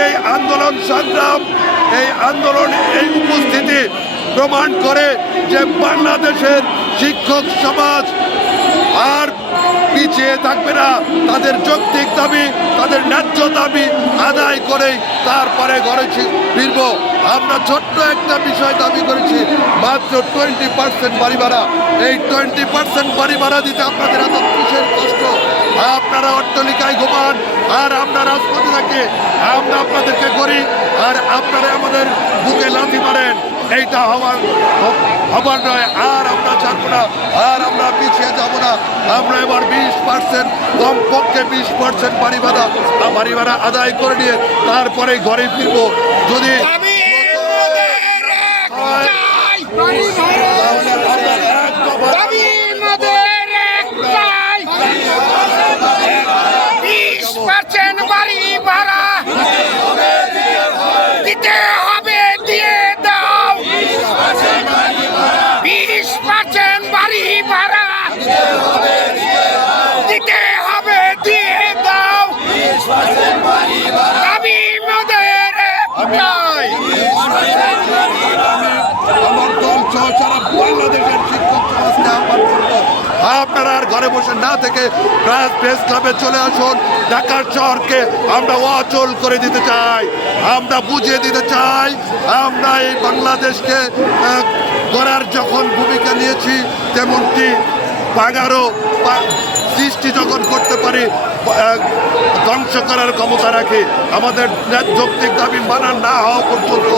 এই আন্দোলন সংগ্রাম, এই আন্দোলনে এই উপস্থিতি প্রমাণ করে যে বাংলাদেশের শিক্ষক সমাজ আর পিছিয়ে থাকবে না। তাদের যৌক্তিক দাবি, তাদের ন্যায্য দাবি আদায় করে তারপরে ঘরে ফিরব। আমরা ছোট্ট একটা বিষয় দাবি করেছি, মাত্র টোয়েন্টি পার্সেন্ট বাড়ি ভাড়া। এই টোয়েন্টি পার্সেন্ট বাড়ি ভাড়া দিতে আপনাদের এত কিসের কষ্ট। আপনারা অট্টলিকায় ঘুমান আর আমরা রাজপথে থাকি, আমরা আপনাদেরকে করি, আর আপনারা আমাদের বুকে লাথি মারেন। এইটা হওয়ার হবার নয়, আর আমরা ছাড়বো না, আর আমরা পিছিয়ে যাব না। আমরা এবার বিশ পার্সেন্ট, কমপক্ষে বিশ পার্সেন্ট বাড়ি ভাড়া বাড়ি ভাড়া আদায় করে নিয়ে তারপরে ঘরে ফিরবো। যদি আমি মোদের একটাই তাহলে আমরা এক দফা আমি মোদের একটাই বিশ পার্সেন্ট বাড়ি ভাড়া দিতে হবে, দিয়ে দাও। বিশ পার্সেন্ট বাড়ি ভাড়া। দিতে হবে, দিয়ে দাও। আমি মোদের আমার দল সহ সারা বাংলাদেশের শিক্ষক করব আপনারা আর ঘরে বসে না থেকে প্রায় প্রেস ক্লাবে চলে আসুন। ঢাকার শহরকে আমরা অচল করে দিতে চাই। আমরা বুঝিয়ে দিতে চাই, আমরা এই বাংলাদেশকে করার যখন ভূমিকা নিয়েছি, তেমনটি বাগারও বা- সৃষ্টি যখন করতে পারি ধ্বংস করার ক্ষমতা রাখে। আমাদের যৌক্তিক দাবি মানা না হওয়া পর্যন্ত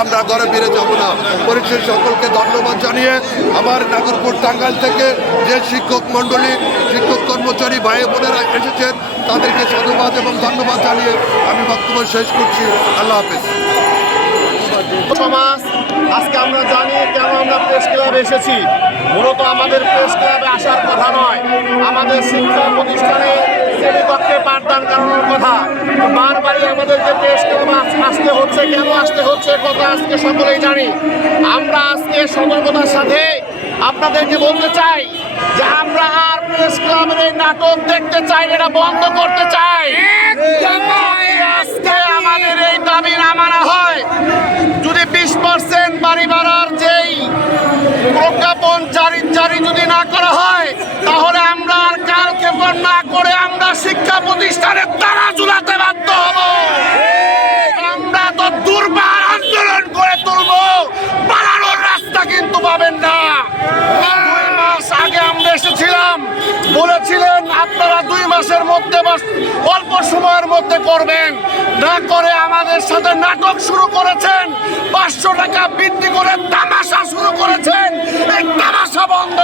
আমরা ঘরে ফিরে যাব না। পরিশেষ সকলকে ধন্যবাদ জানিয়ে আমার নাগরপুর টাঙ্গাইল থেকে যে শিক্ষক মণ্ডলী, শিক্ষক কর্মচারী ভাই বোনেরা এসেছেন, তাদেরকে সাধুবাদ এবং ধন্যবাদ জানিয়ে আমি বক্তব্য শেষ করছি। আল্লাহ হাফেজ। সমাজ, আজকে আমরা জানি কেন আমরা প্রেস ক্লাবে এসেছি। মূলত আমাদের প্রেস ক্লাবে আসার আমাদের শিক্ষা প্রতিষ্ঠানে শ্রেণীকক্ষে পাঠদান করানোর কথা। বারবারই আমাদের যে ক্লাবে আস- আসতে হচ্ছে, কেন আসতে হচ্ছে কথা আজকে সকলেই জানি। আমরা আজকে সতর্কতার সাথে আপনাদেরকে বলতে চাই যে আমরা আর প্রেস ক্লাবের নাটক দেখতে চাই এটা বন্ধ করতে চাই। প্রজ্ঞাপন জারি জারি যদি না করা হয়, তাহলে আমরা আর কালকে পর না করে আমরা শিক্ষা প্রতিষ্ঠানের তারা ঝুলাতে বাধ্য হব। আমরা তো দুর্বার আন্দোলন করে তুলব। পালানোর রাস্তা কিন্তু পাবেন না। দুই মাস আগে আমরা এসেছিলাম, বলেছিলেন আপনারা মধ্যে করবেন। না করে আমাদের সাথে নাটক শুরু করেছেন। পাঁচশো টাকা বৃদ্ধি করে তামাশা শুরু করেছেন। এই তামাশা বন্ধ